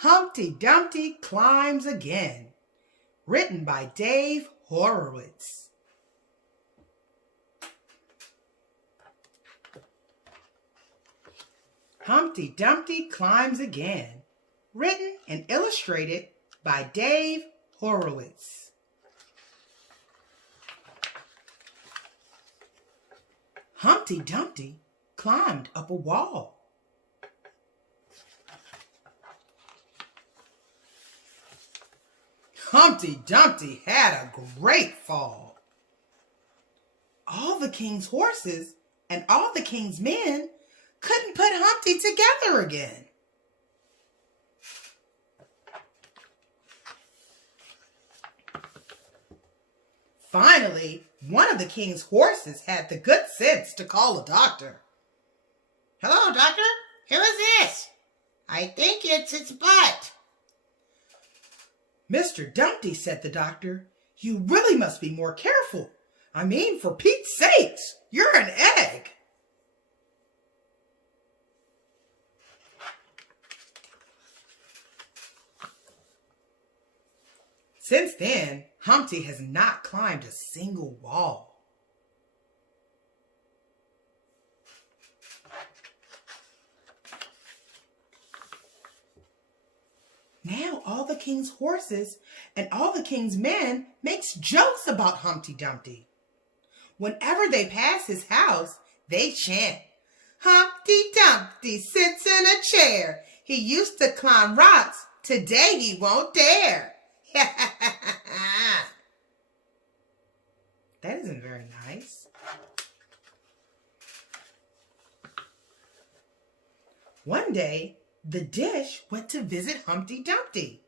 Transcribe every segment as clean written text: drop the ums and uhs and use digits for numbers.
Humpty Dumpty Climbs Again, written by Dave Horowitz. Humpty Dumpty Climbs Again, written and illustrated by Dave Horowitz. Humpty Dumpty climbed up a wall. Humpty Dumpty had a great fall. All the king's horses and all the king's men couldn't put Humpty together again. Finally, one of the king's horses had the good sense to call a doctor. "Hello, doctor. Who is this? I think it's its butt." "Mr. Dumpty," said the doctor, "you really must be more careful. I mean, for Pete's sakes, you're an egg." Since then, Humpty has not climbed a single wall. Now all the king's horses and all the king's men makes jokes about Humpty Dumpty. Whenever they pass his house, they chant, "Humpty Dumpty sits in a chair. He used to climb rocks. Today he won't dare." That isn't very nice. One day, the dish went to visit Humpty Dumpty.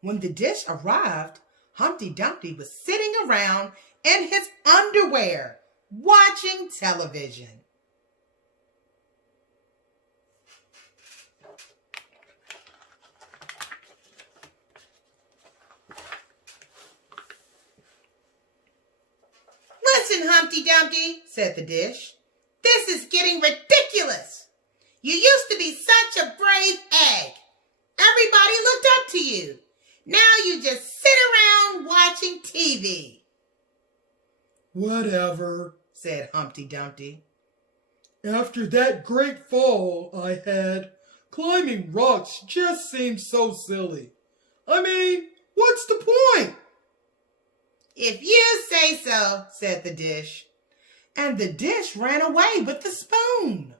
When the dish arrived, Humpty Dumpty was sitting around in his underwear, watching television. "Listen, Humpty Dumpty," said the dish. "This is getting ridiculous. You used to be such a brave egg. Everybody looked up to you. Now you just sit around watching TV." "Whatever," said Humpty Dumpty. "After that great fall I had, climbing rocks just seems so silly. I mean, what's the point?" "If you say so," said the dish. And the dish ran away with the spoon.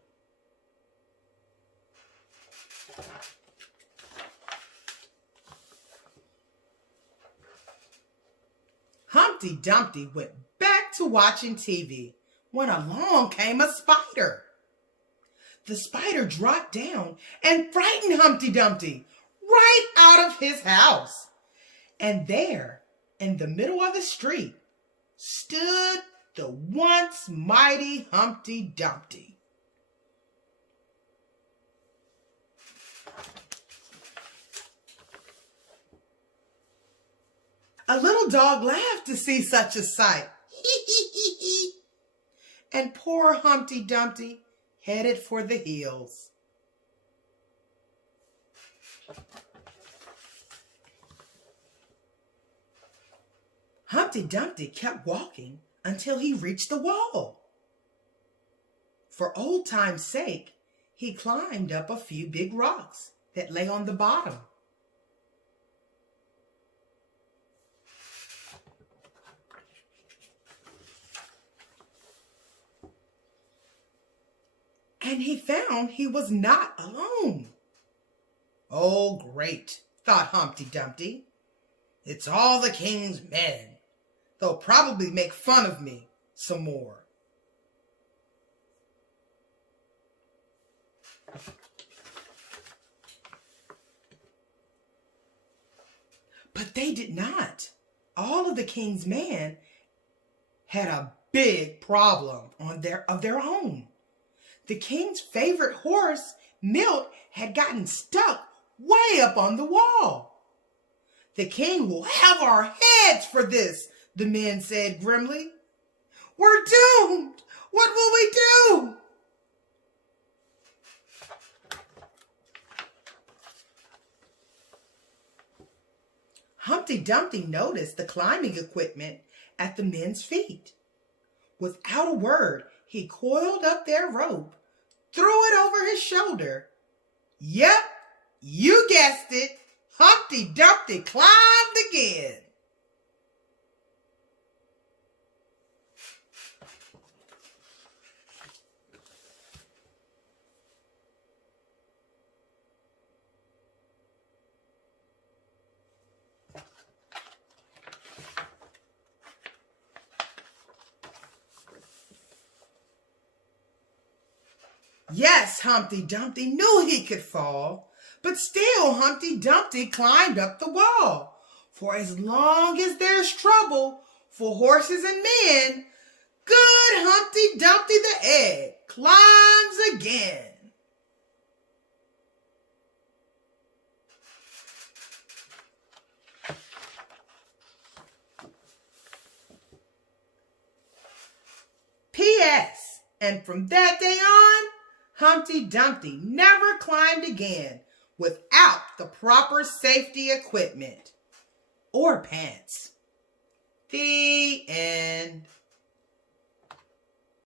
Humpty Dumpty went back to watching TV when along came a spider. The spider dropped down and frightened Humpty Dumpty right out of his house. And there, in the middle of the street, stood the once mighty Humpty Dumpty. A little dog laughed to see such a sight. And poor Humpty Dumpty headed for the hills. Humpty Dumpty kept walking until he reached the wall. For old time's sake, he climbed up a few big rocks that lay on the bottom. And he found he was not alone. "Oh, great," thought Humpty Dumpty. "It's all the king's men. They'll probably make fun of me some more." But they did not. All of the king's men had a big problem of their own. The king's favorite horse, Milt, had gotten stuck way up on the wall. "The king will have our heads for this," the men said grimly. "We're doomed. What will we do?" Humpty Dumpty noticed the climbing equipment at the men's feet. Without a word, he coiled up their rope, threw it over his shoulder. Yep, you guessed it. Humpty Dumpty climbed again. Yes, Humpty Dumpty knew he could fall, but still Humpty Dumpty climbed up the wall. For as long as there's trouble for horses and men, good Humpty Dumpty the egg climbs again. P.S. And from that day on, Humpty Dumpty never climbed again without the proper safety equipment or pants. The end.